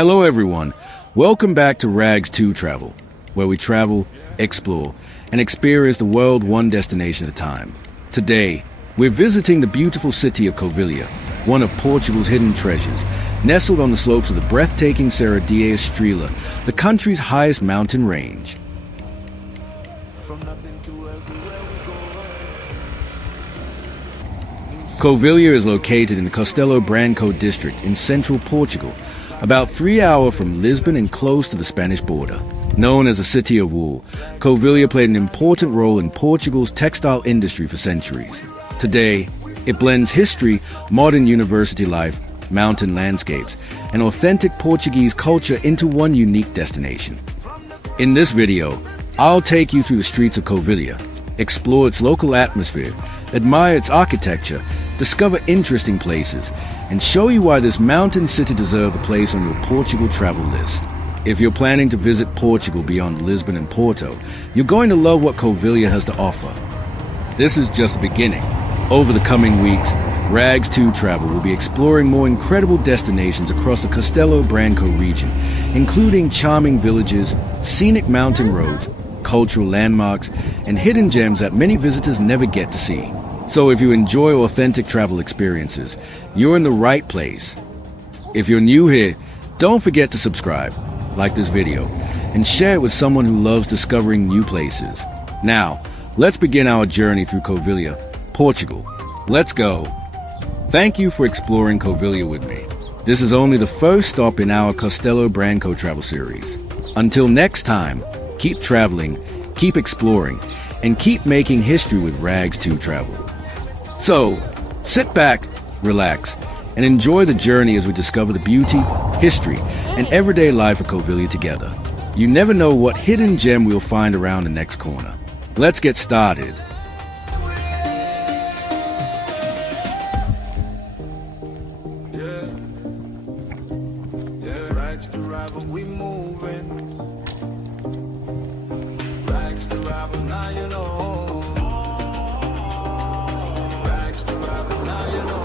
Hello everyone, welcome back to Rags to Travel, where we travel, explore, and experience the world one destination at a time. Today, we're visiting the beautiful city of Covilhã, one of Portugal's hidden treasures, nestled on the slopes of the breathtaking Serra da Estrela, the country's highest mountain range. Covilhã is located in the Castelo Branco District in central Portugal, about 3 hours from Lisbon and close to the Spanish border. Known as a city of wool, Covilhã played an important role in Portugal's textile industry for centuries. Today, it blends history, modern university life, mountain landscapes, and authentic Portuguese culture into one unique destination. In this video, I'll take you through the streets of Covilhã, explore its local atmosphere, admire its architecture, discover interesting places, and show you why this mountain city deserves a place on your Portugal travel list. If you're planning to visit Portugal beyond Lisbon and Porto, you're going to love what Covilhã has to offer. This is just the beginning. Over the coming weeks, Rags to Travel will be exploring more incredible destinations across the Castelo Branco region, including charming villages, scenic mountain roads, cultural landmarks, and hidden gems that many visitors never get to see. So if you enjoy authentic travel experiences, you're in the right place. If you're new here, don't forget to subscribe, like this video, and share it with someone who loves discovering new places. Now, let's begin our journey through Covilhã, Portugal. Let's go. Thank you for exploring Covilhã with me. This is only the first stop in our Castelo Branco travel series. Until next time, keep traveling, keep exploring, and keep making history with Rags to Travel. So, sit back, relax, and enjoy the journey as we discover the beauty, history, and everyday life of Covilhã together. You never know what hidden gem we'll find around the next corner. Let's get started. Rags to rival, we moving. Rags to rival, now you know. Rags to rival, now you know.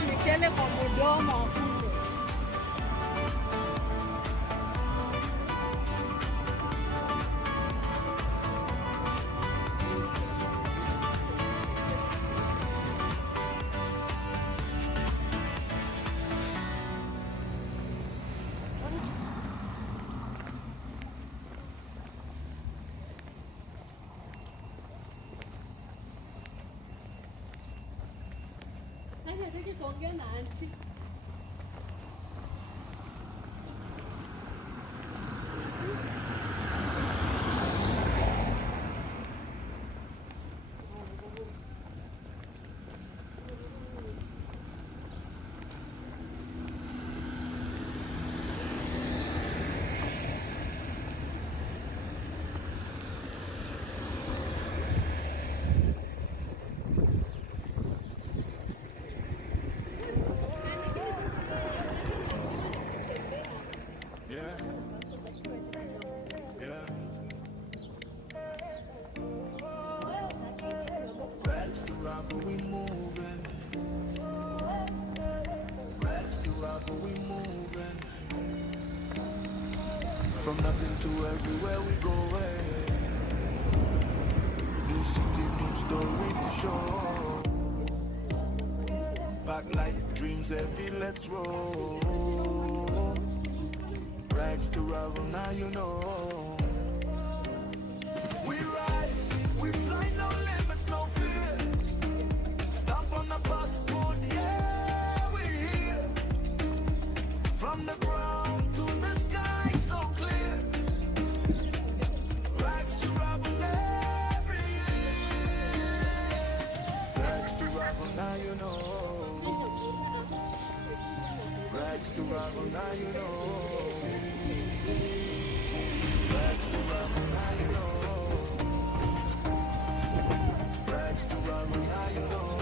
Michele kwa mdomo kule. Nataka kuongea na auntie. Yeah. Yeah. Rags to rival, we moving. Rags to rival, we moving. From nothing to everywhere we going. New city, new story to show. Backlight, dreams heavy, let's roll. Rags to rival, now you know. We rise, we fly, no limits, no fear. Stop on the passport, yeah, we here. From the ground to the sky, so clear. Rags to rival every year. Rags to rival, now you know. Rags to rival, now you know. Rags to rival, now you know. Rags to rival, now you know.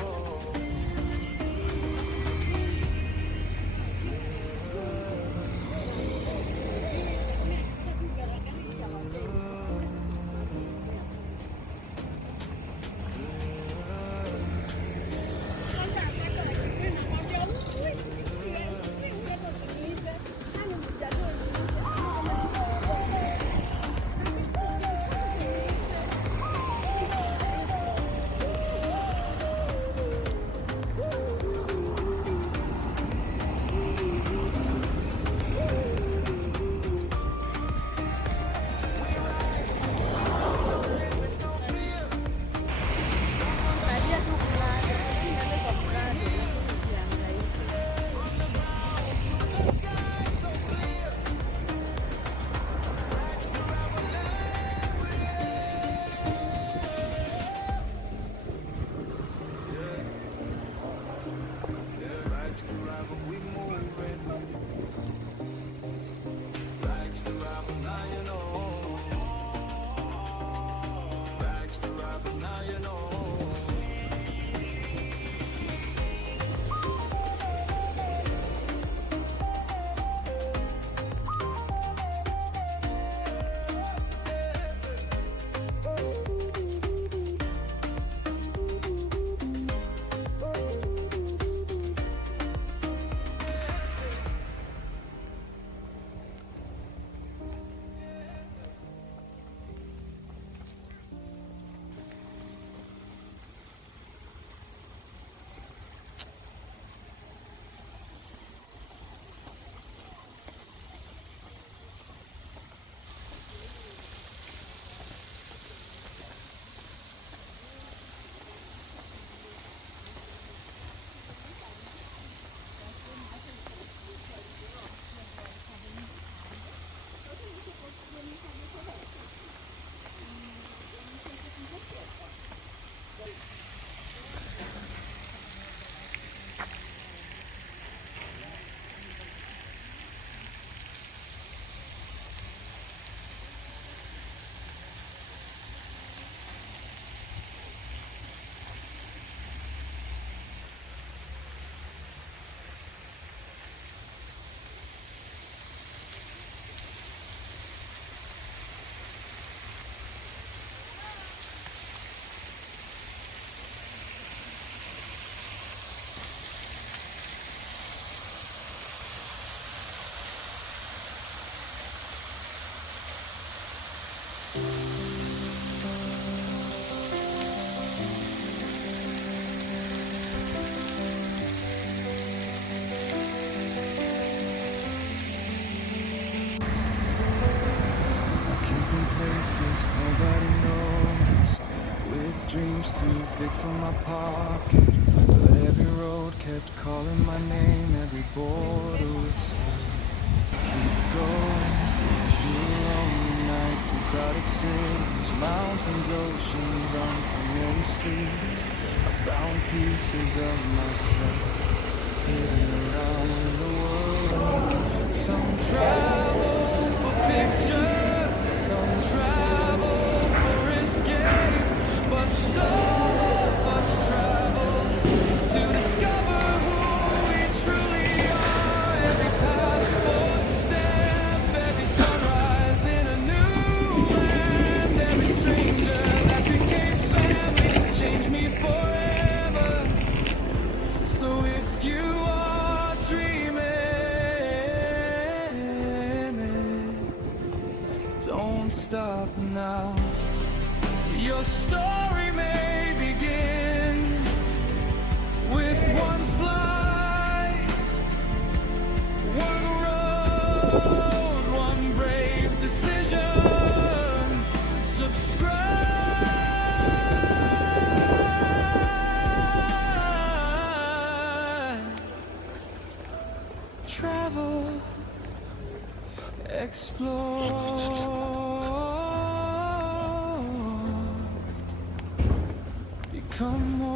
dreams too big for my pocket, but every road kept calling my name, every border whispered, keep going. Through lonely nights and crowded cities, mountains, oceans, unfamiliar streets, I found pieces of myself hidden around the world. Some travel for pictures, some travel for escape, but some of us travel to discover who we truly are. Every passport stamp, every sunrise in a new land, every stranger that became family changed me forever. So if you are dreaming, don't stop now. Your story may begin with one flight, one road, one brave decision. Subscribe. Travel, explore, become more